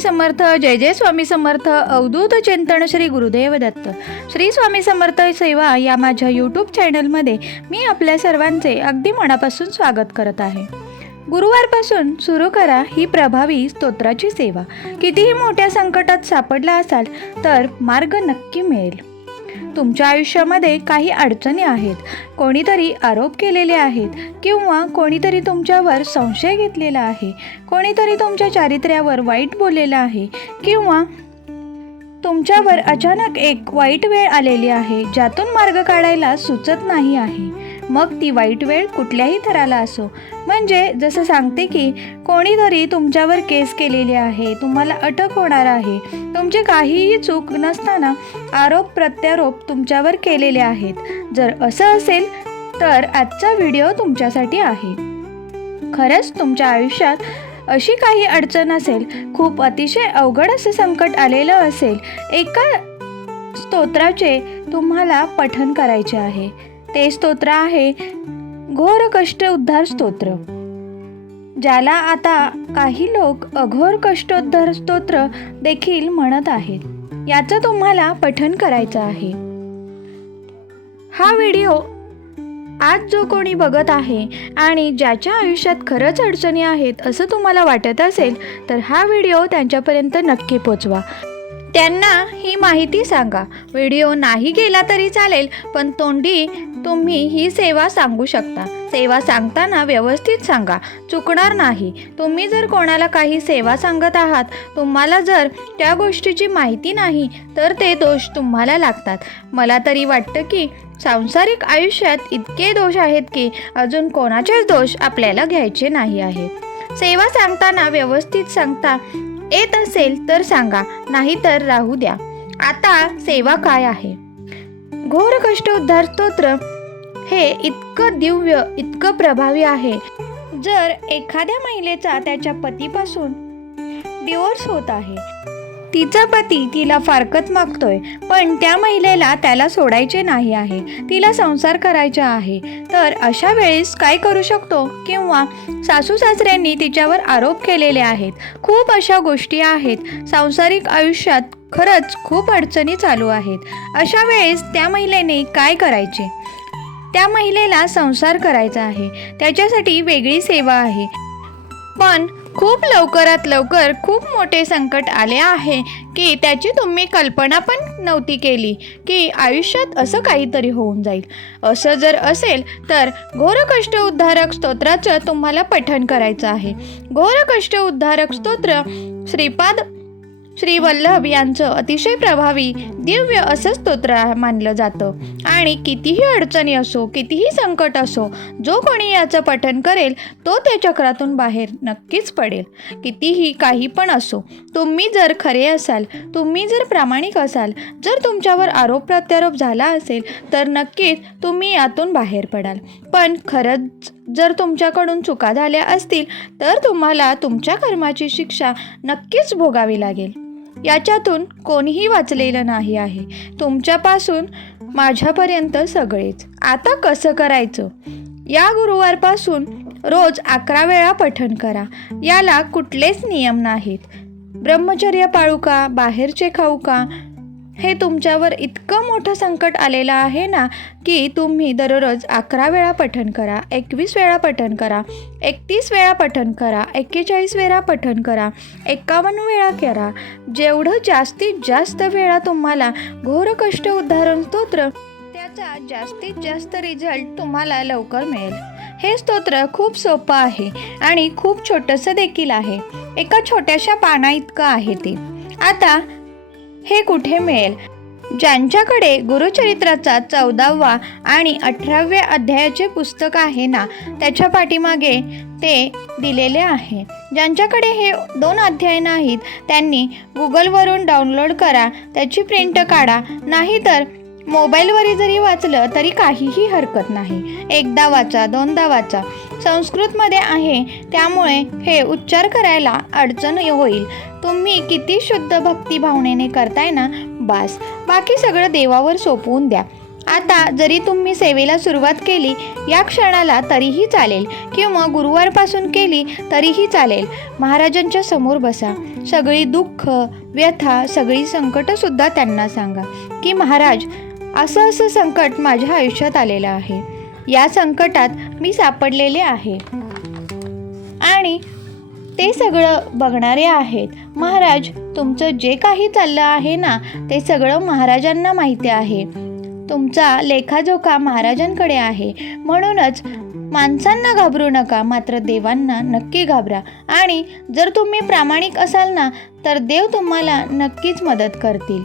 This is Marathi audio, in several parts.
स्वामी समर्थ. जय जय स्वामी समर्थ. अवधूत चिंतन श्री गुरुदेव दत्त. श्री स्वामी समर्थ सेवा या माझ्या यूट्यूब चॅनलमध्ये मी आपल्या सर्वांचे अगदी मनापासून स्वागत करत आहे. गुरुवारपासून सुरू करा ही प्रभावी स्तोत्राची सेवा. कितीही मोठ्या संकटात सापडला असाल तर मार्ग नक्की मिळेल. तुमच्या आयुष्यामध्ये काही अडचणी आहेत, कोणीतरी आरोप केलेले आहेत किंवा कोणीतरी तुमच्यावर संशय घेतलेला आहे, कोणीतरी तुमच्या चारित्र्यावर वाईट बोललेलं आहे किंवा तुमच्यावर अचानक एक वाईट वेळ आलेली आहे ज्यातून मार्ग काढायला सुचत नाही आहे. मग ती वाईट वेळ कुठल्याही थराला असो, म्हणजे जसं सांगते की कोणीतरी तुमच्यावर केस केलेली आहे, तुम्हाला अटक होणार आहे, तुमची काहीही चूक नसताना आरोप प्रत्यारोप तुमच्यावर केलेले आहेत. जर असं असेल तर आजचा व्हिडिओ तुमच्यासाठी आहे. खरंच तुमच्या आयुष्यात अशी काही अडचण असेल, खूप अतिशय अवघड असं संकट आलेलं असेल, एका स्तोत्राचे तुम्हाला पठण करायचे आहे. ते स्तोत्र आहे घोर कष्ट उद्धार स्तोत्र, ज्याला आता काही लोक अघोर कष्टोद्धार स्तोत्र देखील म्हणत आहेत. याचं तुम्हाला पठण करायचं आहे. हा व्हिडिओ आज जो कोणी बघत आहे आणि ज्याच्या आयुष्यात खरंच अडचणी आहेत असं तुम्हाला वाटत असेल तर हा व्हिडिओ त्यांच्यापर्यंत नक्की पोचवा. त्यांना ही माहिती सांगा. व्हिडिओ नाही गेला तरी चालेल, पण तोंडी तुम्ही ही सेवा सांगू शकता. सेवा सांगताना व्यवस्थित सांगा, चुकणार नाही. तुम्ही जर कोणाला काही सेवा सांगत आहात, तुम्हाला जर त्या गोष्टीची माहिती नाही तर ते दोष तुम्हाला लागतात. मला तरी वाटतं की सांसारिक आयुष्यात इतके दोष आहेत की अजून कोणाचेच दोष आपल्याला घ्यायचे नाही आहेत. सेवा सांगताना व्यवस्थित सांगता येत असेल तर सांगा, नाही तर राहू द्या. आता सेवा काय आहे? घोर कष्ट उद्धार स्तोत्र हे इतकं दिव्य, इतकं प्रभावी आहे. जर एखाद्या महिलेचा त्याच्या पतीपासून डिवोर्स होत आहे, तिचा पती तिला फारकत मागतोय, पण त्या महिलेला त्याला सोडायचे नाही आहे, तिला संसार करायचा आहे, तर अशा वेळेस काय करू शकतो? किंवा सासू सासऱ्यांनी तिच्यावर आरोप केलेले आहेत, खूप अशा गोष्टी आहेत. सांसारिक आयुष्यात खरंच खूप अडचणी चालू आहेत. अशा वेळेस त्या महिलेने काय करायचे? त्या महिलेला संसार करायचा आहे, त्याच्यासाठी वेगळी सेवा आहे. पण खूप लवकरात लवकर खूप मोठे संकट आले आहे की त्याची तुम्ही कल्पना पण नव्हती केली की आयुष्यात असं काहीतरी होऊन जाईल. असं जर असेल तर घोर कष्ट उद्धारक स्तोत्राचं तुम्हाला पठण करायचं आहे. घोर कष्ट उद्धारक स्तोत्र श्रीपाद श्री वल्लभ यांचं अतिशय प्रभावी दिव्य असं स्तोत्र मानलं जातं. आणि कितीही अडचणी असो, कितीही संकट असो, जो कोणी याचं पठण करेल तो त्या चक्रातून बाहेर नक्कीच पडेल. कितीही काही पण असो, तुम्ही जर खरे असाल, तुम्ही जर प्रामाणिक असाल, जर तुमच्यावर आरोप प्रत्यारोप झाला असेल तर नक्कीच तुम्ही यातून बाहेर पडाल. पण खरंच जर तुमच्याकडून चुका झाल्या असतील तर तुम्हाला तुमच्या कर्माची शिक्षा नक्कीच भोगावी लागेल. याच्यातून कोणीही वाचलेलं नाही आहे, तुमच्यापासून माझ्यापर्यंत सगळेच. आता कसं करायचं? या गुरुवारपासून रोज 11 वेळा पठण करा. याला कुठलेच नियम नाहीत. ब्रह्मचर्य पाळू का, बाहेरचे खाऊ का, हे तुमच्यावर इतकं मोठं संकट आलेलं आहे ना की तुम्ही दररोज 11 वेळा पठण करा, 21 वेळा पठण करा, 31 वेळा पठण करा, 41 वेळा पठण करा, 51 वेळा करा. जेवढं जास्तीत जास्त वेळा तुम्हाला घोर कष्ट उद्धारण स्तोत्र, त्याचा जास्तीत जास्त रिझल्ट तुम्हाला लवकर मिळेल. हे स्तोत्र खूप सोपं आहे आणि खूप छोटंसं देखील आहे. एका छोट्याशा पाना इतकं आहे ते. आता हे कुठे मिळेल? ज्यांच्याकडे गुरुचरित्राचा 14वा आणि 18व्या अध्यायाचे पुस्तक आहे ना, त्याच्या पाठीमागे ते दिलेले आहे. ज्यांच्याकडे हे 2 अध्याय नाहीत त्यांनी गुगलवरून डाउनलोड करा, त्याची प्रिंट काढा, नाहीतर मोबाईलवर जरी वाचलं तरी काहीही हरकत नाही. एकदा वाचा, दोनदा वाचा. संस्कृतमध्ये आहे त्यामुळे हे उच्चार करायला अडचण होईल. तुम्ही किती शुद्ध भक्ती भावनेने करताय ना, बास. बाकी सगळं देवावर सोपवून द्या. आता जरी तुम्ही सेवेला सुरुवात केली या क्षणाला तरीही चालेल किंवा गुरुवारपासून केली तरीही चालेल. महाराजांच्या समोर बसा. सगळी दुःख, व्यथा, सगळी संकटंसुद्धा त्यांना सांगा की महाराज, असं असं संकट माझ्या आयुष्यात आलेलं आहे. या संकटात मी सापडलेले आहे आणि ते सगळं बघणारे आहेत. महाराज, तुमचं जे काही चाललं आहे ना ते सगळं महाराजांना माहिती आहे. तुमचा लेखाजोखा महाराजांकडे आहे. म्हणूनच माणसांना घाबरू नका, मात्र देवांना नक्की घाबरा. आणि जर तुम्ही प्रामाणिक असाल ना तर देव तुम्हाला नक्कीच मदत करतील.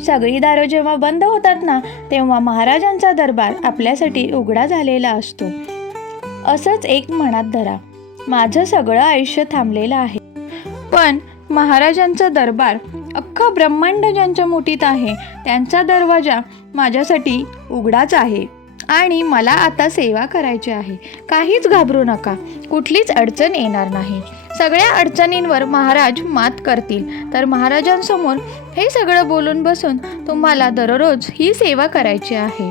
सगळी दारं जेव्हा बंद होतात ना तेव्हा महाराजांचा दरबार आपल्यासाठी उघडा झालेला असतो. असंच एक मनात धरा. माझं सगळं आयुष्य थांबलेलं आहे, पण महाराजांचा दरबार अख्खा ब्रह्मांड ज्यांच्या मुठीत आहे त्यांचा दरवाजा माझ्यासाठी उघडाच आहे आणि मला आता सेवा करायची आहे. काहीच घाबरू नका, कुठलीच अडचण येणार नाही. सगळ्या अडचणींवर महाराज मात करतील. तर महाराजांसमोर हे सगळं बोलून बसून तुम्हाला दररोज ही सेवा करायची आहे.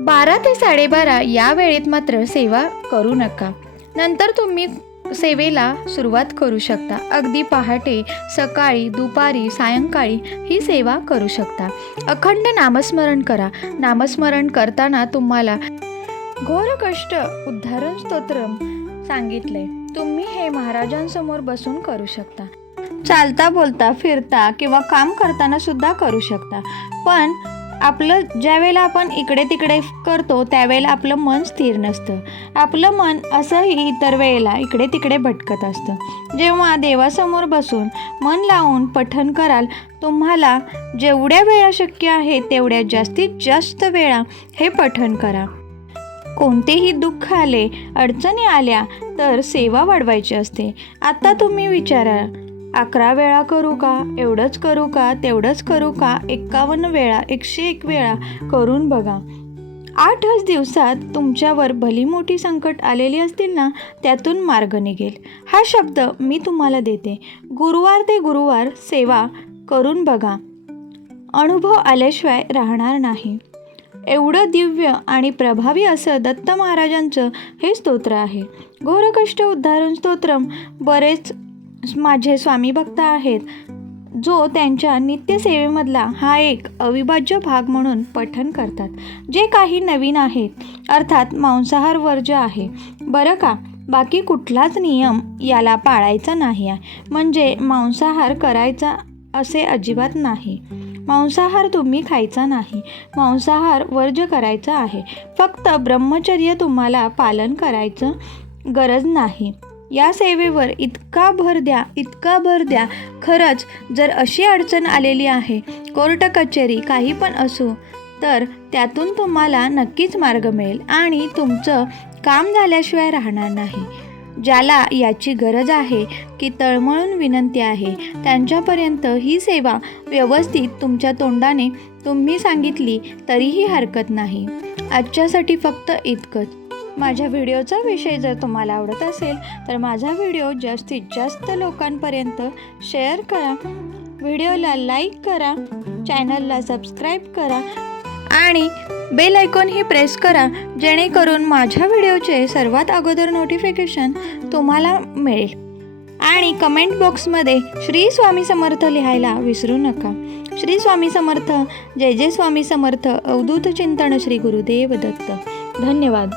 12 ते 12:30 या वेळेत मात्र सेवा करू नका. नंतर तुम्ही सेवेला सुरुवात करू शकता. अगदी पहाटे, सकाळी, दुपारी, सायंकाळी ही सेवा करू शकता. अखंड नामस्मरण करा. नामस्मरण करताना तुम्हाला घोर कष्ट उद्धारण स्तोत्र सांगितले. तुम्ही हे महाराजांसमोर बसून करू शकता. चालता, बोलता, फिरता किंवा काम करताना सुद्धा करू शकता. पण आपलं ज्यावेळेला आपण इकडे तिकडे करतो त्यावेळेला आपलं मन स्थिर नसतं. आपलं मन असंही इतर वेळेला इकडे तिकडे भटकत असतं. जेव्हा देवासमोर बसून मन लावून पठण कराल, तुम्हाला जेवढ्या वेळा शक्य आहे तेवढ्या जास्तीत जास्त वेळा हे पठण करा. कोणतेही दुःख आले, अडचणी आल्या तर सेवा वाढवायची असते. आता तुम्ही विचारा, 11 वेळा करू का, एवढंच करू का, तेवढंच करू का, 51 वेळा, 101 वेळा करून बघा. 8च दिवसात तुमच्यावर भली मोठी संकट आलेली असतील ना त्यातून मार्ग निघेल. हा शब्द मी तुम्हाला देते. गुरुवार ते गुरुवार सेवा करून बघा. अनुभव आल्याशिवाय राहणार नाही. एवढं दिव्य आणि प्रभावी असं दत्त महाराजांचं हे स्तोत्र आहे. घोरकष्ट उद्धारण स्तोत्रम. बरेच माझे स्वामी भक्त आहेत जो त्यांच्या नित्यसेवेमधला हा एक अविभाज्य भाग म्हणून पठण करतात. जे काही नवीन आहेत अर्थात मांसाहार वर्ज्य आहे बरं का. बाकी कुठलाच नियम याला पाळायचा नाही आहे. म्हणजे मांसाहार करायचा असे अजिबात नाही. मांसाहार तुम्ही खायचा नाही. मांसाहार वर्ज्य करायचा आहे. फक्त ब्रह्मचर्य तुम्हाला पालन करायचं गरज नाही. या सेवेवर इतका भर द्या, इतका भर द्या. खरंच जर अशी अडचण आलेली आहे, कोर्ट कचेरी काही पण असो, तर त्यातून तुम्हाला नक्कीच मार्ग मिळेल आणि तुमचं काम झाल्याशिवाय राहणार नाही. ज्याला याची गरज आहे की तळमळून विनंती आहे त्यांच्यापर्यंत ही सेवा व्यवस्थित तुमच्या तोंडाने तुम्ही सांगितली तरीही हरकत नाही. आजच्यासाठी फक्त इतकंच. माझ्या व्हिडिओचा विषय जर तुम्हाला आवडत असेल तर माझा व्हिडिओ जास्तीत जास्त लोकांपर्यंत शेअर करा. व्हिडिओला लाईक करा, चॅनलला सबस्क्राईब करा आणि बेल आयकॉनही प्रेस करा जेणेकरून माझ्या व्हिडिओचे सर्वात अगोदर नोटिफिकेशन तुम्हाला मिळेल. आणि कमेंट बॉक्समध्ये श्री स्वामी समर्थ लिहायला विसरू नका. श्री स्वामी समर्थ. जय जय स्वामी समर्थ. अवधूत चिंतन श्री गुरुदेव दत्त. धन्यवाद.